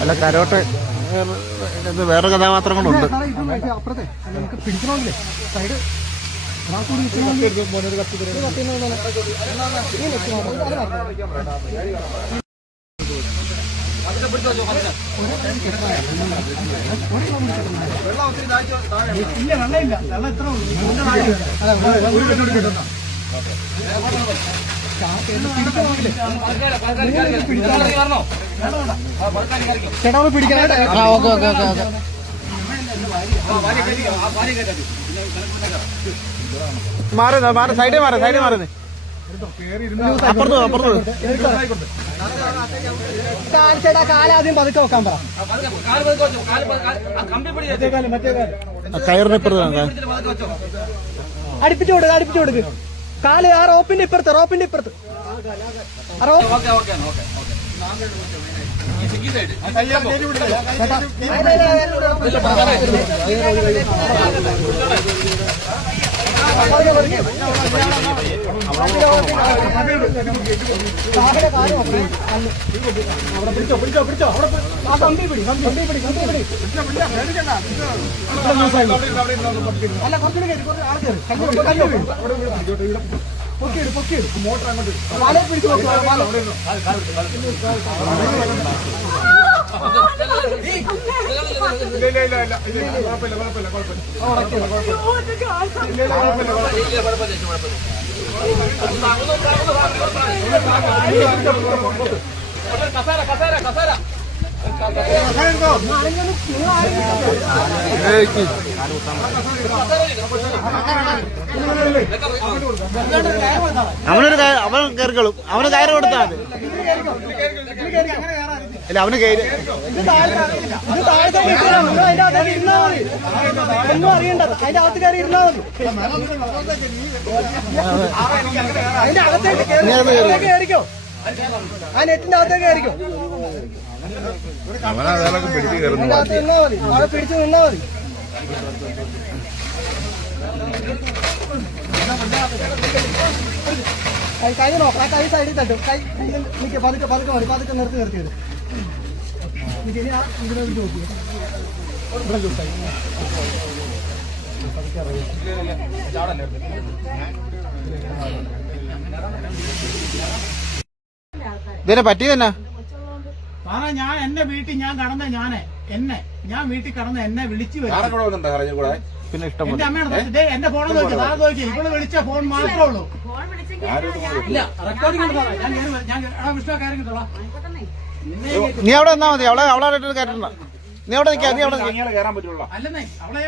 അല്ല കരോട്ടെ വേറെ കഥാപാത്രങ്ങളുണ്ട്. അപ്പുറത്തെ നമുക്ക് പിടിക്കണമെങ്കിലേ സൈഡ് ഇല്ല വെള്ളമില്ല, വെള്ളം ഇത്ര ചേട്ടാ ഒന്ന് പിടിക്കാനായിട്ട്. Okay okay okay okay. മാറുന്ന മാറി സൈഡിൽ മാറി സൈഡിൽ മാറുന്നേ. അപ്പുറത്ത് അപ്പുറത്ത് ചേട്ടാ കാലാദ്യം പതുക്കെ വെക്കാൻ പറ. കയറിന് ഇപ്പുറത്ത് അടുപ്പിച്ചു കൊടുക്കുക, അടുപ്പിച്ചു കൊടുക്കുക. കാല് ആ റോപ്പിന്റെ ഇപ്പുറത്ത്, റോപ്പിന്റെ ഇപ്പുറത്ത്. പിടിച്ചോ പിടിച്ചോ പിടിച്ചോ. ആ കമ്പി പിടി, കമ്പി പിടി, കമ്പി പിടി. അല്ല കുറച്ചുകൂടി കയറി, കുറച്ച് ആൾ കയറി. പൊക്കിയിട് പൊക്കിയിട്. മോട്ടർ അങ്ങോട്ട് വലയെ പിടിച്ചു നോക്കുക. അവൻ കയറിക്കോളും. അവന് കയറ് കൊടുത്താൽ മതി. അല്ല അവന് കയറി ഒന്നും അറിയണ്ടത്. അതിന്റെ അകത്ത് കയറി ഇരുന്നാ മതി. അതിന്റെ അകത്തേക്ക് കയറിക്കോ. ആ നെറ്റിന്റെ അകത്തേക്ക് കയറിക്കോ. അതിന്റെ അകത്ത് നിന്നാ മതി. അവിടെ പിടിച്ചു നിന്നാ മതി. കൈ നോക്കാം. ആ കൈ സൈഡിൽ തട്ടും. കൈ നിൽക്കുക. പതുക്കെ പതുക്കെ മതി. പതുക്കെ നിർത്തി നിർത്തിയത്. ഇനി ആ ഇവിടെ നോക്കി ഇവിടെ ചോദിച്ചാൽ ഇതിനെ പറ്റിയതെന്നാ? ഞാൻ എന്റെ വീട്ടിൽ ഞാൻ കടന്ന ഞാൻ വീട്ടിൽ കടന്ന എന്നെ വിളിച്ചു പിന്നെ ഇഷ്ടം എന്റെ അമ്മയാണ് എന്റെ ഫോണിൽ നോക്കി ഇവിടെ വിളിച്ച ഫോൺ മാത്രമേ ഉള്ളൂ. ഇല്ല റെക്കോർഡിംഗ് നീ അവിടെ നിന്നാ മതി. അവളെ കയറ്റണ്ട. നീ അവിടെ നിൽക്കാ. നീ അവിടെ കയറാൻ പറ്റുള്ളൂ. അല്ലെന്നേ അവളെ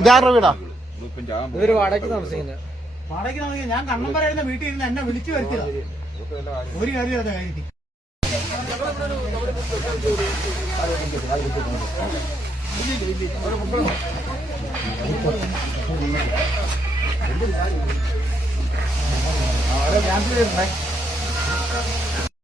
ഇതാരുടെ വീടാ? വാടകയ്ക്ക് താമസിക്കുന്നത്. ഞാൻ കണ്ണം പറയുന്ന വീട്ടിൽ ഇരുന്ന് എന്നെ വിളിച്ചു വരുത്തിയതാ. ഒരു കാര്യം അതെ കാര്യത്തിൽ ക്യാൻസൽ ചെയ്തിട്ടുണ്ടേ.